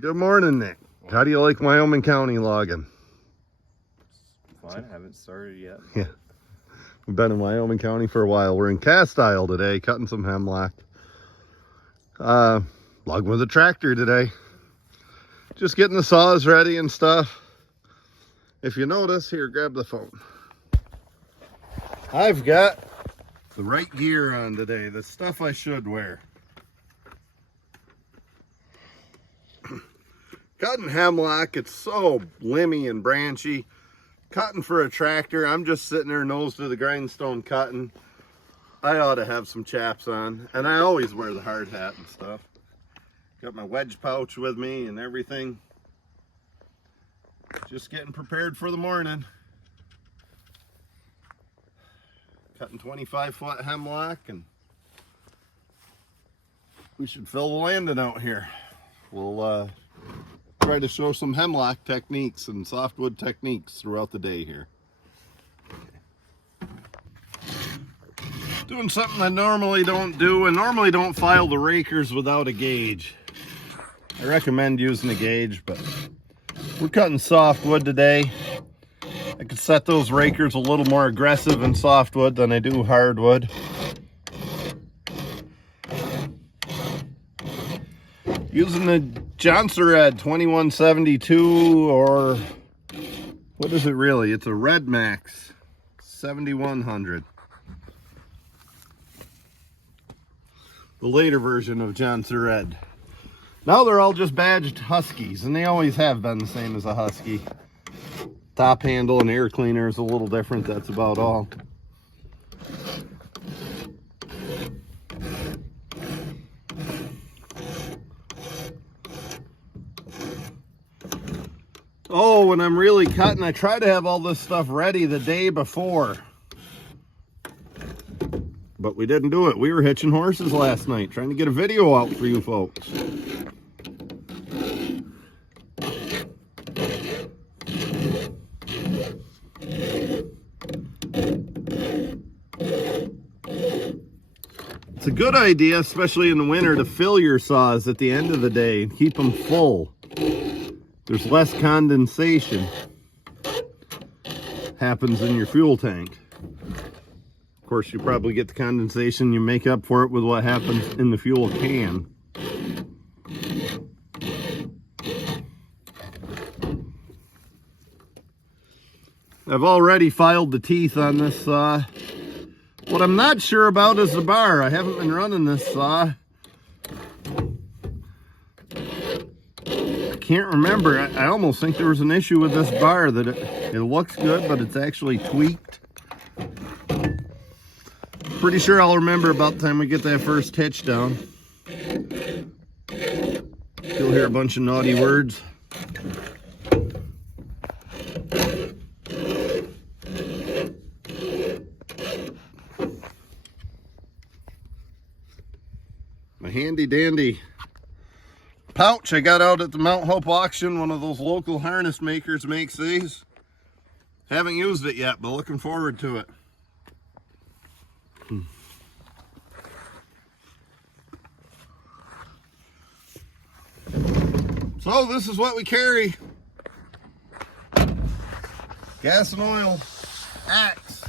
Good morning, Nick. How do you like Wyoming County logging? Fine, haven't started yet. Yeah. We've been in Wyoming County for a while. We're in cast isle today, cutting some hemlock. Logging with a tractor today. Just getting the saws ready and stuff. If you notice, here, grab the phone. I've got the right gear on today, the stuff I should wear. Cutting hemlock, it's so limby and branchy. Cutting for a tractor, I'm just sitting there nose to the grindstone cutting. I ought to have some chaps on, and I always wear the hard hat and stuff. Got my wedge pouch with me and everything. Just getting prepared for the morning. Cutting 25-foot hemlock, and we should fill the landing out here. We'll try to show some hemlock techniques and softwood techniques throughout the day here. Doing something I normally don't do, and normally don't file the rakers without a gauge. I recommend using a gauge, but we're cutting softwood today. I could set those rakers a little more aggressive in softwood than I do hardwood. Using the Johnson Red 2172, or what is it really? It's a Red Max 7100. The later version of Johnson Red. Now they're all just badged Huskies, and they always have been the same as a Husky. Top handle and air cleaner is a little different, that's about all. Oh, when I'm really cutting, I try to have all this stuff ready the day before. But we didn't do it. We were hitching horses last night, trying to get a video out for you folks. It's a good idea, especially in the winter, to fill your saws at the end of the day and keep them full. There's less condensation happens in your fuel tank. Of course, you probably get the condensation, you make up for it with what happens in the fuel can. I've already filed the teeth on this saw. What I'm not sure about is the bar. I haven't been running this saw. I can't remember. I almost think there was an issue with this bar, that it looks good, but it's actually tweaked. Pretty sure I'll remember about the time we get that first hitch down. You'll hear a bunch of naughty words. My handy dandy pouch I got out at the Mount Hope auction. One of those local harness makers makes these. Haven't used it yet, but looking forward to it. So this is what we carry. Gas and oil, axe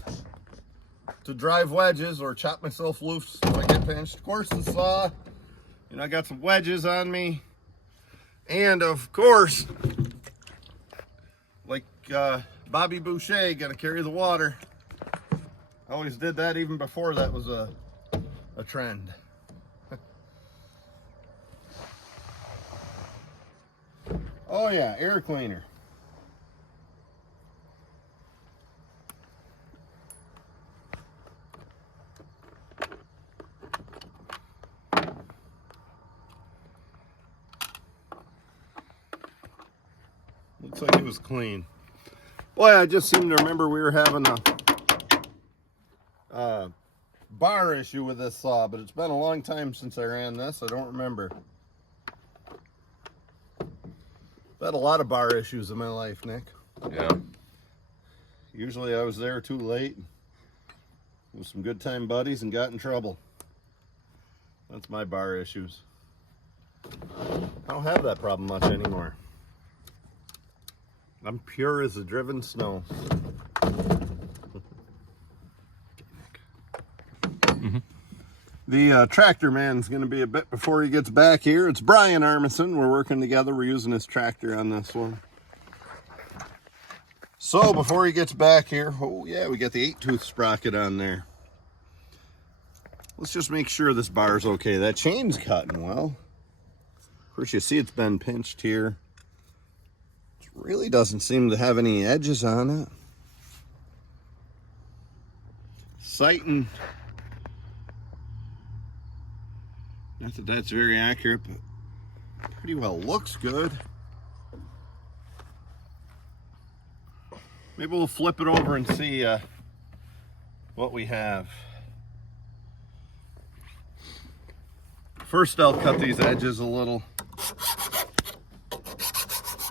to drive wedges or chop myself loose if I get pinched. Of course, the saw. And I got some wedges on me. And of course, like Bobby Boucher, got to carry the water. I always did that even before that was a trend. Oh yeah, air cleaner. Looks like it was clean. Boy, I just seem to remember we were having a bar issue with this saw, but it's been a long time since I ran this. I don't remember. I've had a lot of bar issues in my life, Nick. Yeah. Usually I was there too late with some good time buddies and got in trouble. That's my bar issues. I don't have that problem much anymore. I'm pure as the driven snow. The tractor man's going to be a bit before he gets back here. It's Brian Armisen. We're working together. We're using his tractor on this one. So before he gets back here, oh yeah, we got the 8-tooth sprocket on there. Let's just make sure this bar's okay. That chain's cutting well. Of course, you see it's been pinched here. It really doesn't seem to have any edges on it. Sighting. Not that that's very accurate, but pretty well looks good. Maybe we'll flip it over and see what we have. First, I'll cut these edges a little.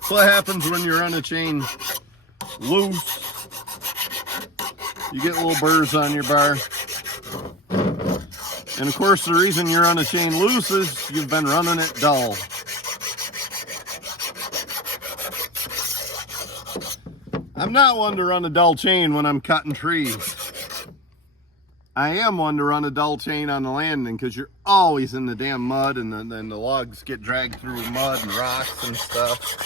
What happens when you run a chain loose? You get little burrs on your bar. And of course, the reason you run a chain loose is you've been running it dull. I'm not one to run a dull chain when I'm cutting trees. I am one to run a dull chain on the landing because you're always in the damn mud, and then the logs get dragged through mud and rocks and stuff.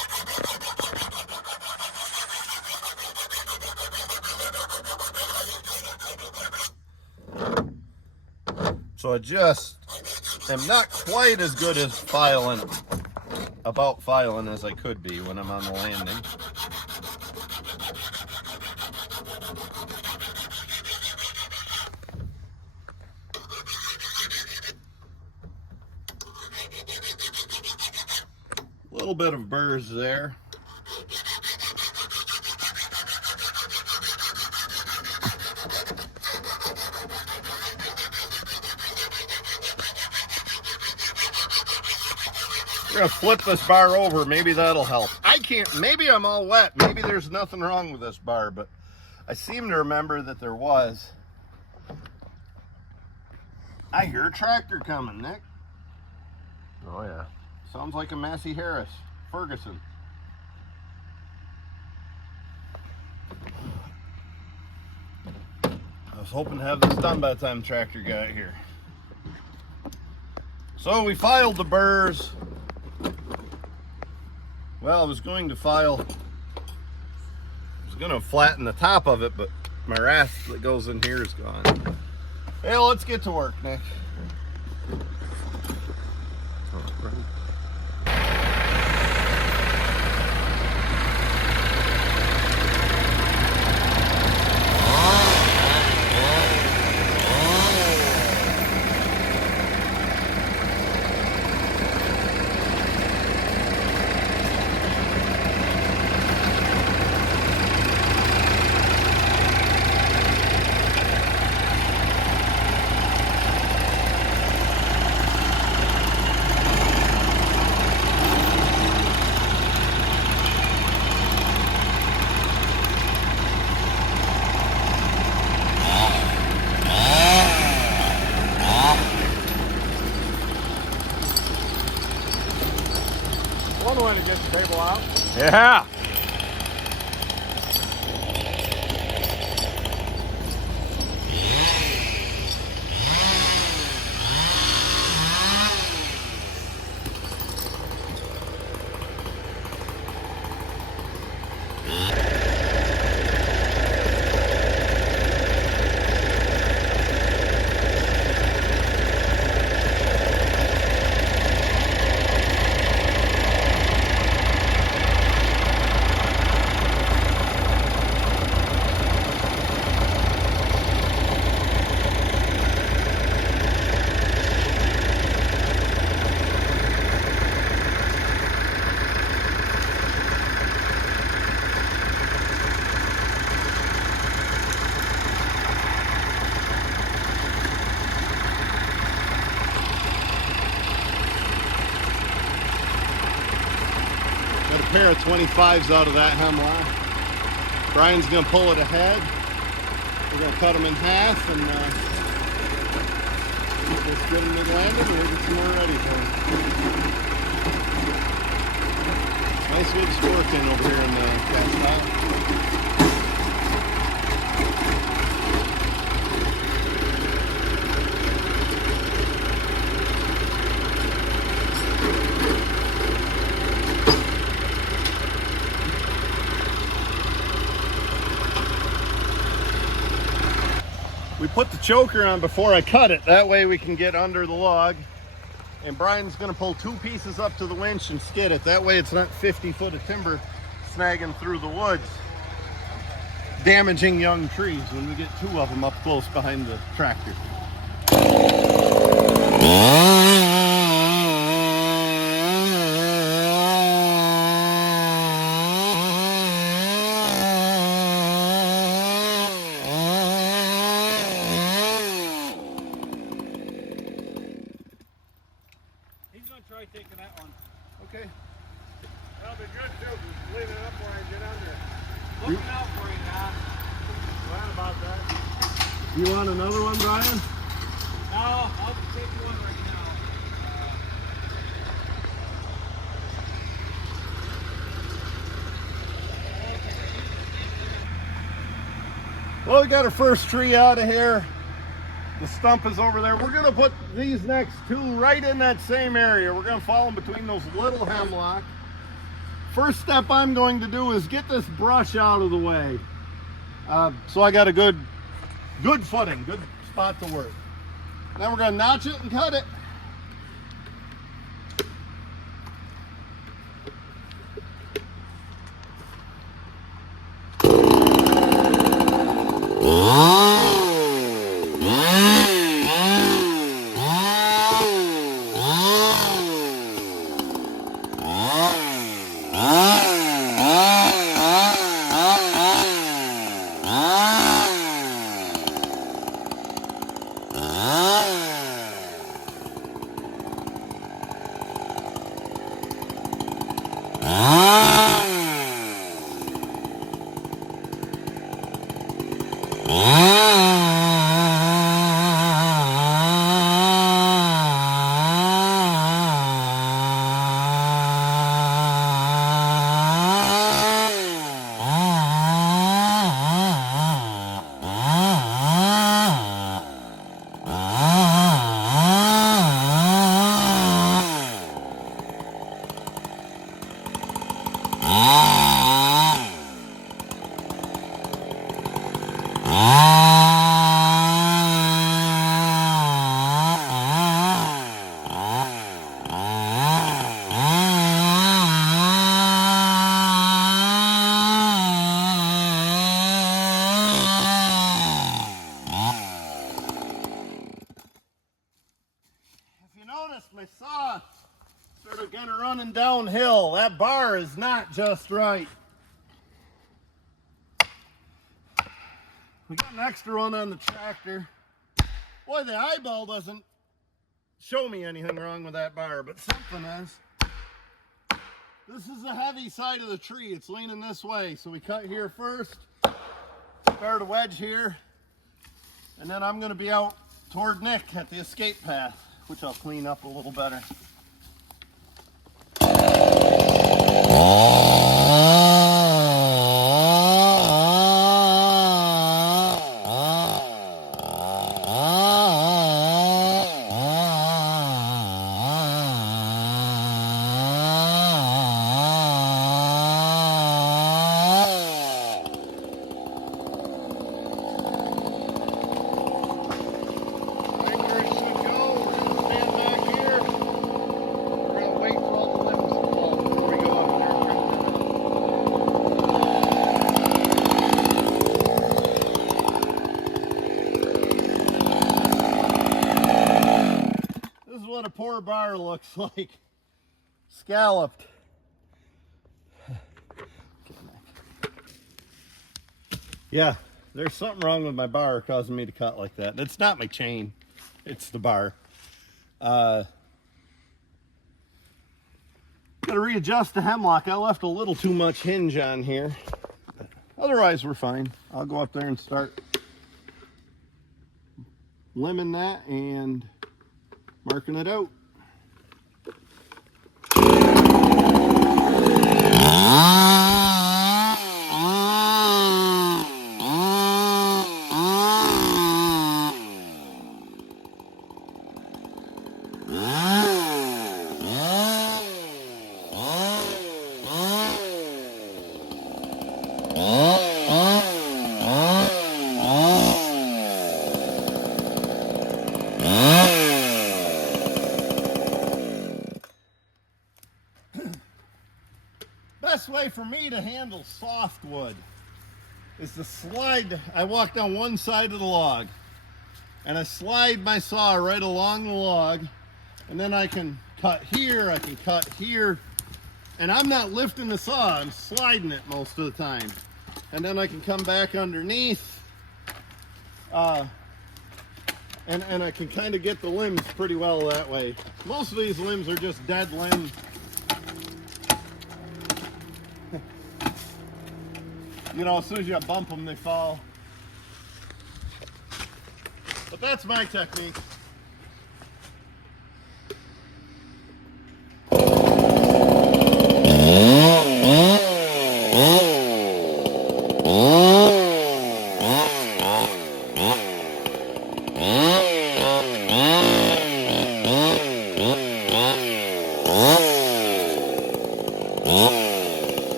So I just am not quite as good as filing as I could be when I'm on the landing. A little bit of burrs there. We're gonna flip this bar over, maybe that'll help. Maybe I'm all wet, maybe there's nothing wrong with this bar, but I seem to remember that there was. I hear a tractor coming, Nick. Oh yeah. Sounds like a Massey Harris, Ferguson. I was hoping to have this done by the time the tractor got here. So we filed the burrs. Well, I was going to flatten the top of it, but my rasp that goes in here is gone. Hey, let's get to work, Nick. One way to get the table out. Yeah. Got a pair of 25s out of that hemlock. Brian's gonna pull it ahead. We're gonna cut them in half and just get them to landing and we'll get some more ready for them. nice good sport in over here in the cast iron. We put the choker on before I cut it. That way we can get under the log. And Brian's gonna pull 2 pieces up to the winch and skid it. That way it's not 50 foot of timber snagging through the woods, damaging young trees when we get 2 of them up close behind the tractor. Try taking that one. Okay. That'll be good too. Just leave it up where I get under. Looking out for you, Don. Glad about that. You want another one, Brian? No, I'll just take one right now. Well, we got our first tree out of here. The stump is over there. We're gonna put these next 2 right in that same area. We're gonna follow them between those little hemlock. First step I'm going to do is get this brush out of the way. So I got a good footing, good spot to work. Then we're gonna notch it and cut it. My saw started kind of running downhill. That bar is not just right. We got an extra one on the tractor. Boy, the eyeball doesn't show me anything wrong with that bar, but something is. This is the heavy side of the tree. It's leaning this way. So we cut here first, start a wedge here, and then I'm going to be out toward Nick at the escape path, which I'll clean up a little better. What a poor bar looks like. Scalloped. Yeah, there's something wrong with my bar causing me to cut like that. It's not my chain, it's the bar. Gotta readjust the hemlock. I left a little too much hinge on here. But otherwise we're fine. I'll go up there and start limbing that and marking it out. Best way for me to handle softwood is to slide. I walk down one side of the log and I slide my saw right along the log, and then I can cut here, I can cut here, and I'm not lifting the saw, I'm sliding it most of the time. And then I can come back underneath, and I can kind of get the limbs pretty well that way. Most of these limbs are just dead limbs. You know, as soon as you bump them, they fall. But that's my technique.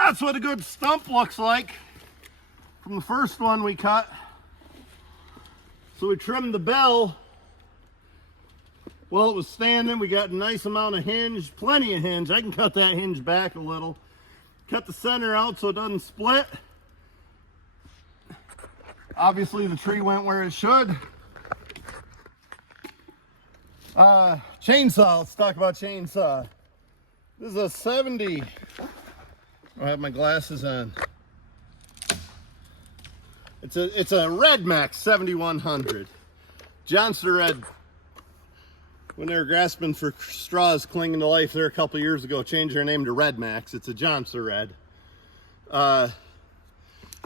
That's what a good stump looks like from the first one we cut. So we trimmed the bell while it was standing. We got a nice amount of hinge, plenty of hinge. I can cut that hinge back a little. Cut the center out so it doesn't split. Obviously the tree went where it should. Chainsaw, let's talk about chainsaw. This is a 70. I have my glasses on. It's a Red Max 7100. Johnson Red, when they were grasping for straws clinging to life there a couple years ago, changed their name to Red Max. It's a Johnson Red.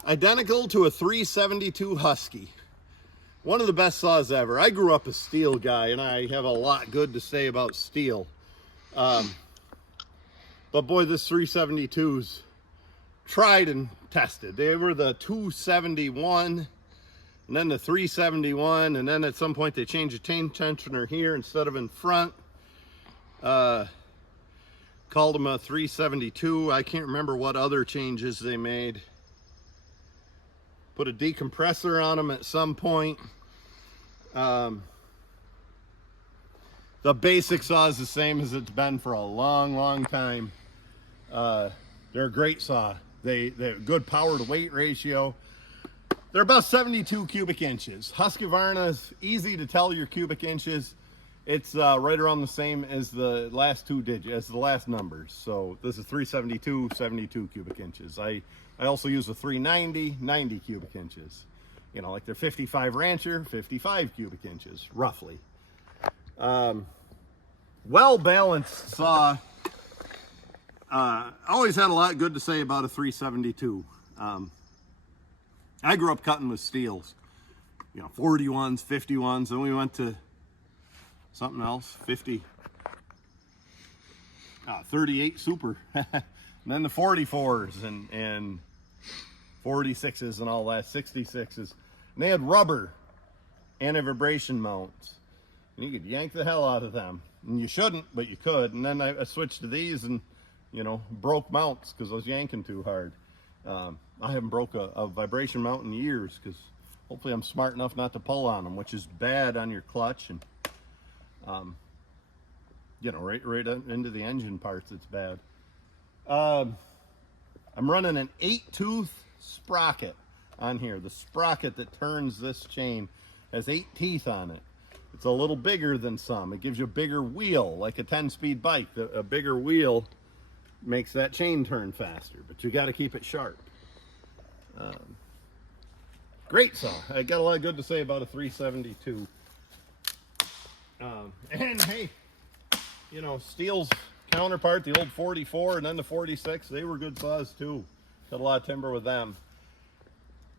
Identical to a 372 Husky. One of the best saws ever. I grew up a steel guy, and I have a lot good to say about steel. But boy, this 372's tried and tested. They were the 271, and then the 371, and then at some point they changed the chain tensioner here instead of in front. Called them a 372. I can't remember what other changes they made. Put a decompressor on them at some point. The basic saw is the same as it's been for a long, long time. They're a great saw. They're good power to weight ratio. They're about 72 cubic inches. Husqvarna's easy to tell your cubic inches. It's right around the same as the last two digits, as the last numbers. So this is 372, 72 cubic inches. I also use a 390, 90 cubic inches. You know, like their 55 Rancher, 55 cubic inches, roughly. Well-balanced saw. Always had a lot good to say about a 372. I grew up cutting with steels, you know, 41s, 51s, and we went to something else, 38 Super, and then the 44s and 46s and all that, 66s. And they had rubber anti-vibration mounts, and you could yank the hell out of them. And you shouldn't, but you could. And then I switched to these and, you know, broke mounts because I was yanking too hard. I haven't broke a vibration mount in years because hopefully I'm smart enough not to pull on them, which is bad on your clutch. And, you know, right into the engine parts, it's bad. I'm running an 8-tooth sprocket on here. The sprocket that turns this chain has 8 teeth on it. It's a little bigger than some. It gives you a bigger wheel, like a 10-speed bike. A bigger wheel makes that chain turn faster, but you got to keep it sharp. Great saw. I got a lot of good to say about a 372. And hey, you know, Steel's counterpart, the old 44 and then the 46, they were good saws too. Got a lot of timber with them.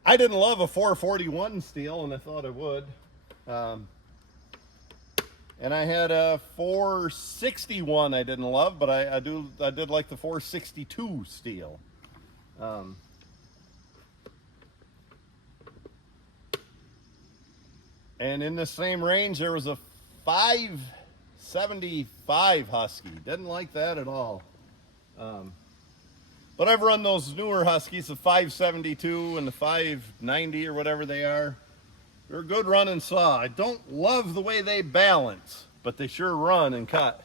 I didn't love a 441 Steel, and I thought I would. And I had a 461 I didn't love, but I did like the 462 steel. And in the same range, there was a 575 Husky. Didn't like that at all. But I've run those newer Huskies, the 572 and the 590 or whatever they are. They're a good running saw. I don't love the way they balance, but they sure run and cut.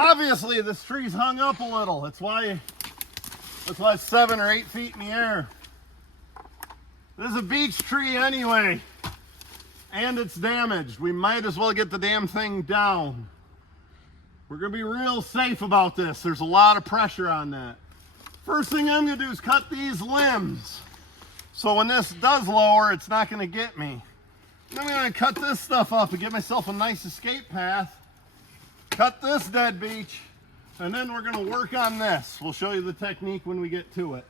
Obviously, this tree's hung up a little. That's why it's 7 or 8 feet in the air. This is a beech tree anyway, and it's damaged. We might as well get the damn thing down. We're gonna be real safe about this. There's a lot of pressure on that. First thing I'm gonna do is cut these limbs. So when this does lower, it's not gonna get me. Then I'm gonna cut this stuff up and get myself a nice escape path. Cut this dead beech, and then we're gonna work on this. We'll show you the technique when we get to it.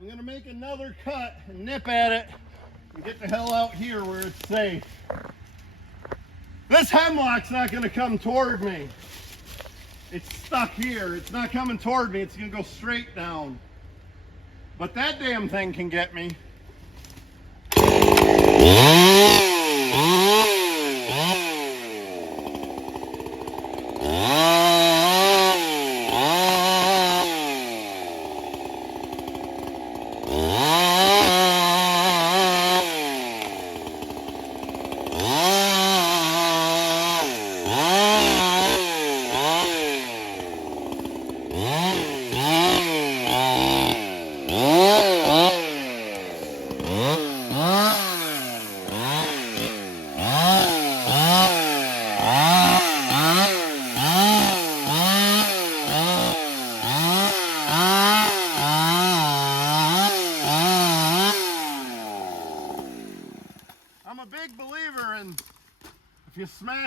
I'm gonna make another cut and nip at it and get the hell out here where it's safe. This hemlock's not gonna come toward me. It's stuck here. It's not coming toward me. It's gonna go straight down. But that damn thing can get me.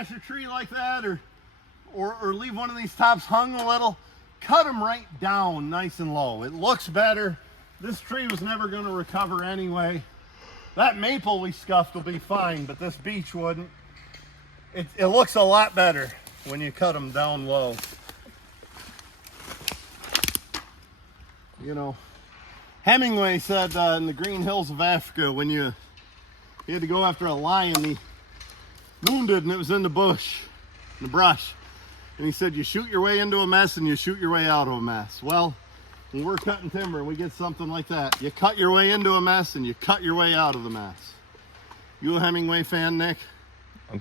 smash a tree like that, or leave one of these tops hung a little, cut them right down nice and low. It looks better. This tree was never going to recover anyway. That maple we scuffed will be fine, but this beech wouldn't. It looks a lot better when you cut them down low. You know, Hemingway said in the Green Hills of Africa, when he had to go after a lion, he wounded and it was in the bush, in the brush. And he said, you shoot your way into a mess and you shoot your way out of a mess. Well, when we're cutting timber and we get something like that, you cut your way into a mess and you cut your way out of the mess. You a Hemingway fan, Nick? I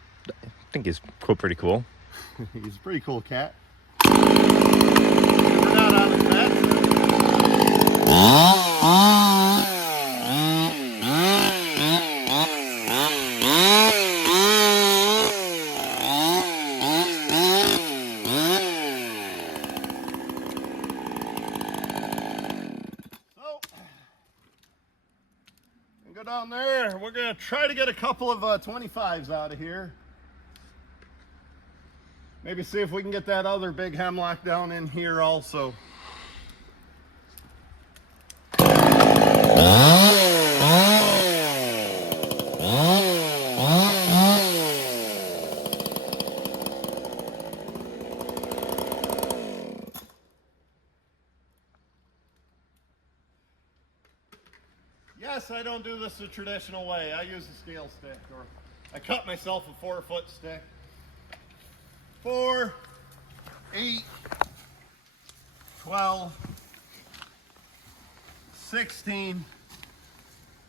think he's pretty cool. He's a pretty cool cat. We're not on his bed. Go down there. We're going to try to get a couple of 25s out of here. Maybe see if we can get that other big hemlock down in here also. Yes, I don't do this the traditional way. I use a scale stick, or I cut myself a 4-foot stick. 4, 8, 12, 16,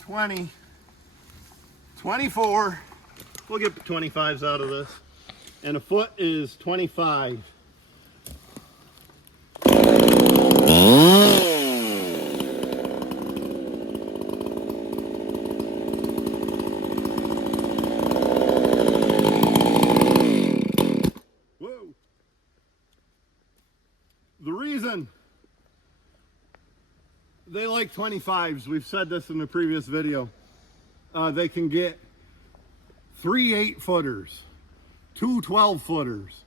20, 24. We'll get 25s out of this. And a foot is 25. The reason they like 25s, we've said this in the previous video, they can get 3 8-footers, 2 12-footers,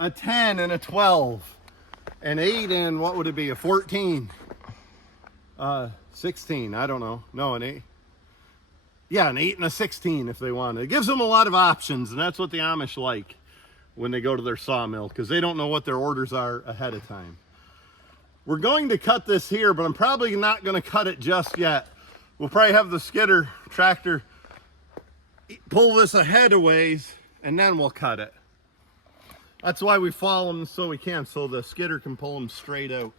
a 10 and a 12, an 8 and what would it be, a 14, 16, I don't know, no, an 8. Yeah, an 8 and a 16 if they want. It gives them a lot of options, and that's what the Amish like when they go to their sawmill, because they don't know what their orders are ahead of time. We're going to cut this here, but I'm probably not going to cut it just yet. We'll probably have the skidder tractor pull this ahead a ways, and then we'll cut it. That's why we follow them so we can, so the skidder can pull them straight out.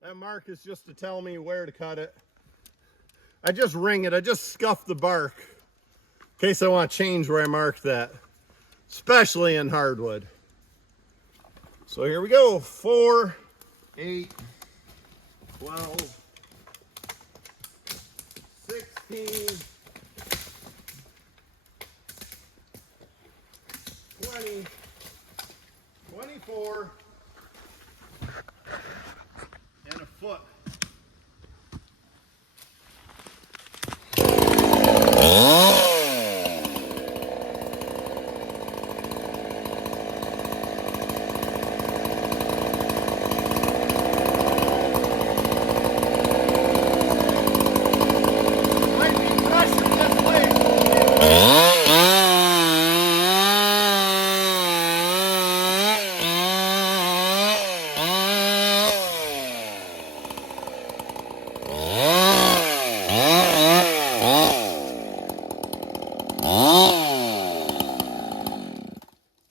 That mark is just to tell me where to cut it. I just ring it. I just scuff the bark in case I want to change where I marked that, especially in hardwood. So here we go. 4, 8, 12, 16, 20, 24, and a foot.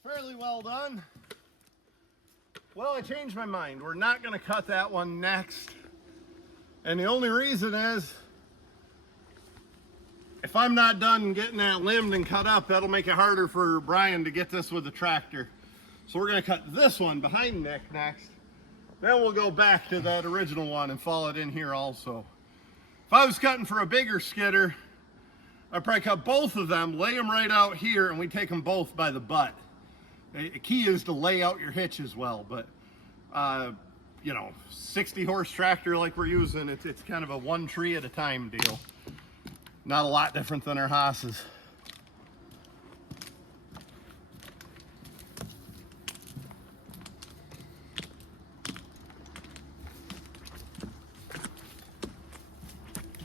Fairly well done. Well, I changed my mind. We're not going to cut that one next. And the only reason is, if I'm not done getting that limbed and cut up, that'll make it harder for Brian to get this with the tractor. So we're going to cut this one behind Nick next. Then we'll go back to that original one and follow it in here also. If I was cutting for a bigger skidder, I'd probably cut both of them, lay them right out here, and we take them both by the butt. The key is to lay out your hitches well, but you know, 60 horse tractor like we're using, it's kind of a one tree at a time deal. Not a lot different than our hosses.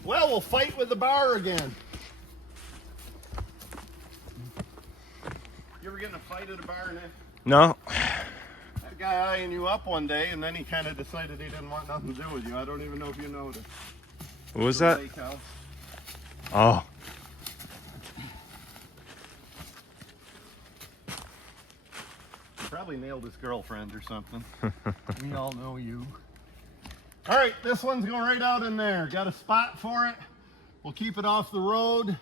Well, we'll fight with the bar again. You ever get in a fight at a bar, Nick? No. That guy eyeing you up one day, and then he kind of decided he didn't want nothing to do with you. I don't even know if you noticed. What was that? Lake house. Oh. Probably nailed his girlfriend or something. We all know you. All right, this one's going right out in there. Got a spot for it. We'll keep it off the road.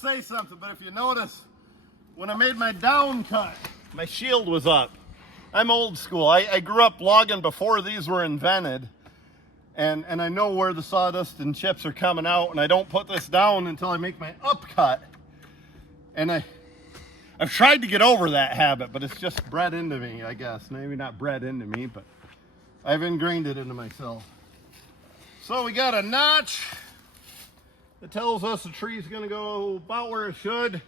Say something, but if you notice, when I made my down cut, my shield was up. I'm old school. I grew up logging before these were invented, and I know where the sawdust and chips are coming out, and I don't put this down until I make my up cut. And I've tried to get over that habit, but it's just bred into me, I guess. Maybe not bred into me, but I've ingrained it into myself. So we got a notch. It tells us the tree's gonna go about where it should.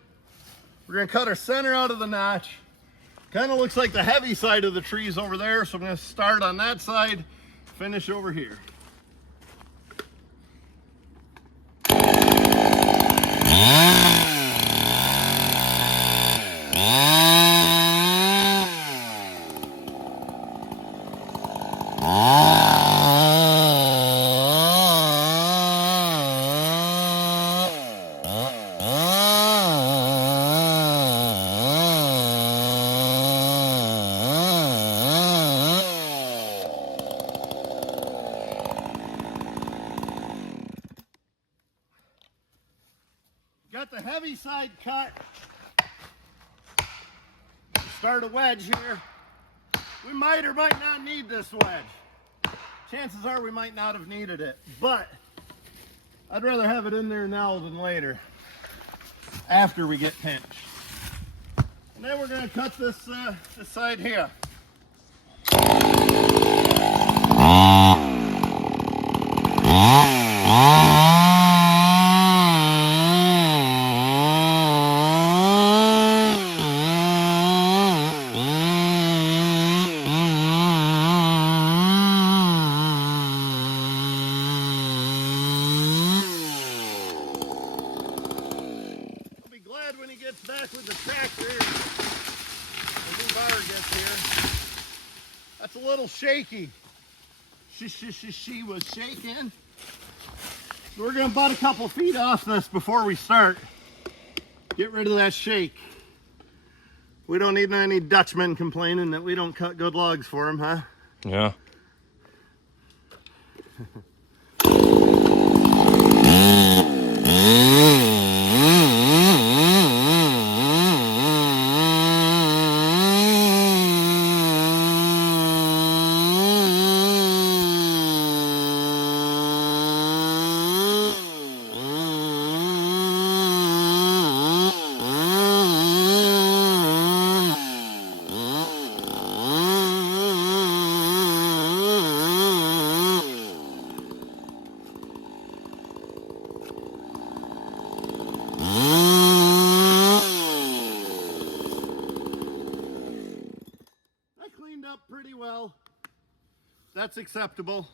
We're gonna cut our center out of the notch. Kind of looks like the heavy side of the tree's over there, so I'm gonna start on that side, finish over here. Got the heavy side cut. Start a wedge here. We might or might not need this wedge. Chances are we might not have needed it, but I'd rather have it in there now than later, after we get pinched. And then we're going to cut this side here. When he gets back with the tractor, the new bar gets here. That's a little shaky. She was shaking. So we're gonna butt a couple feet off this before we start. Get rid of that shake. We don't need any Dutchmen complaining that we don't cut good logs for them, huh? Yeah. Up pretty well. That's acceptable.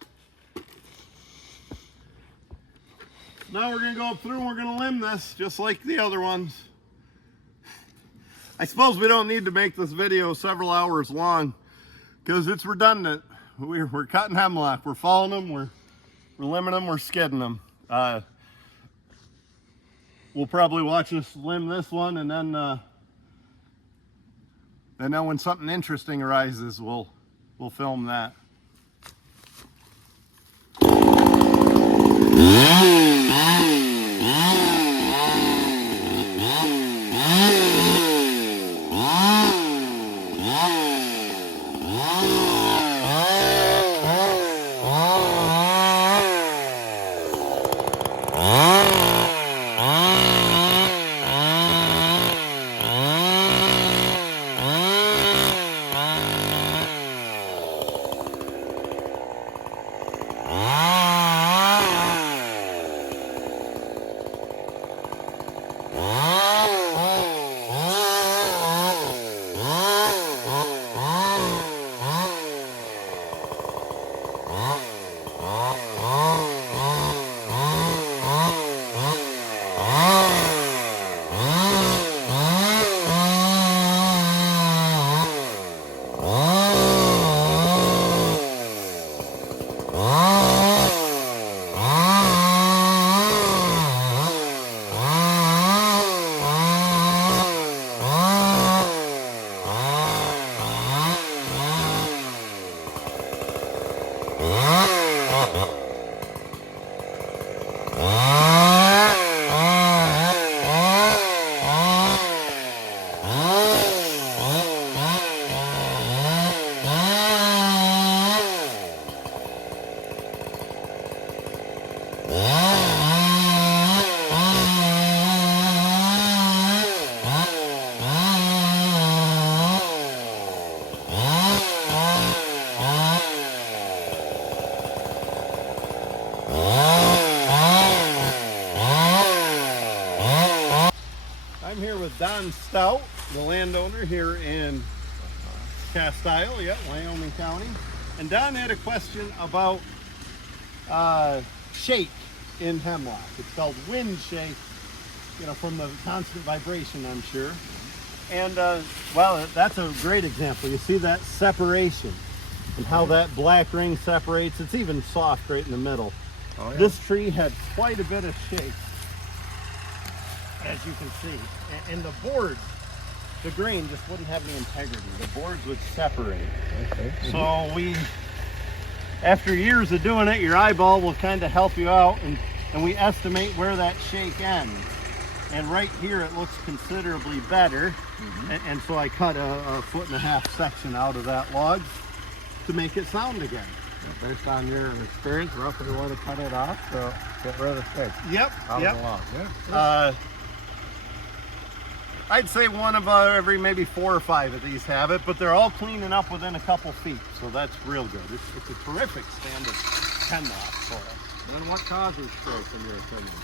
Now we're going to go through and we're going to limb this just like the other ones. I suppose we don't need to make this video several hours long because it's redundant. We're cutting hemlock. We're falling them. We're We're limbing them, we're skidding them. We'll probably watch us limb this one, and then when something interesting arises, we'll film that. Stout, the landowner here in Castile, Wyoming County. And Don had a question about shake in hemlock. It's called wind shake, from the constant vibration, I'm sure. And well, that's a great example. You see that separation and how that black ring separates. It's even soft right in the middle. Oh, yeah. This tree had quite a bit of shake, as you can see. And the boards, the grain just wouldn't have any integrity. The boards would separate. Okay. So after years of doing it, your eyeball will kind of help you out, and we estimate where that shake ends. And right here it looks considerably better. And so I cut a 1.5 foot section out of that log to make it sound again. Based on your experience, roughly you want to cut it off to get rid of the stick. Yep. Out of the log. Yeah. I'd say one of every maybe 4 or 5 of these have it, but they're all cleaning up within a couple feet, so that's real good. It's a terrific standard hemlock for us. And what causes stroke in your opinion?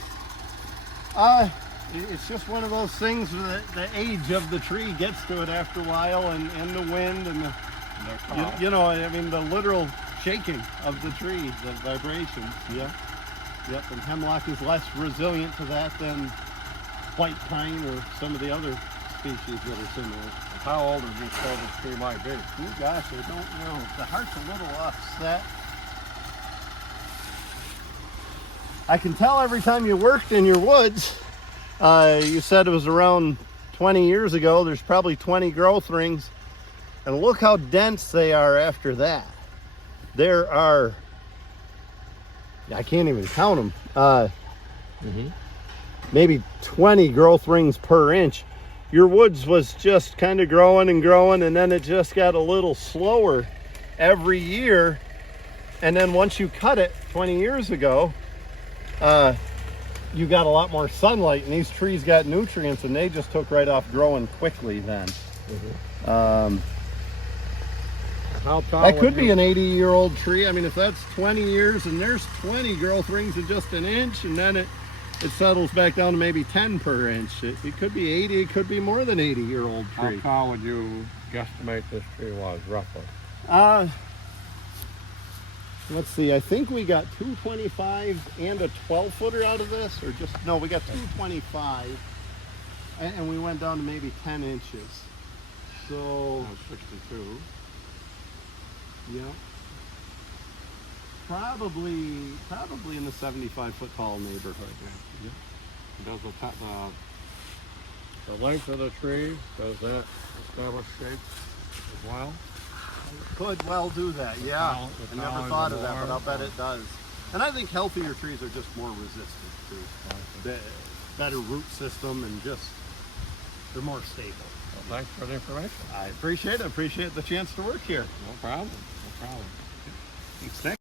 It's just one of those things that the age of the tree gets to it after a while, and the wind and the literal shaking of the tree, the vibrations. Yep. And hemlock is less resilient to that than white pine or some of the other species that are similar. How old would you say this tree might be? Oh gosh, I don't know. The heart's a little offset. I can tell every time you worked in your woods, you said it was around 20 years ago. There's probably 20 growth rings. And look how dense they are after that. There are, I can't even count them. Maybe 20 growth rings per inch. Your woods was just kind of growing and growing, and then it just got a little slower every year. And then once you cut it 20 years ago, you got a lot more sunlight, and these trees got nutrients, and they just took right off growing quickly then. How tall that could be an 80-year-old tree. I mean, if that's 20 years and there's 20 growth rings of just 1 inch, and then it settles back down to maybe 10 per inch. It could be 80, it could be more than 80-year-old tree. How tall would you guesstimate this tree was, roughly? Let's see, I think we got 225 and a 12-footer out of this, or just, no, we got 225, and we went down to maybe 10 inches. So, 62. Yeah. Probably in the 75-foot tall neighborhood. Does the length of the tree, does that establish shape as well? Could well do that, yeah. I never thought of that, but I'll bet it does. And I think healthier trees are just more resistant too. The better root system and just, they're more stable. Well, thanks for the information. I appreciate it. Appreciate the chance to work here. No problem. No problem. Thanks, Nick.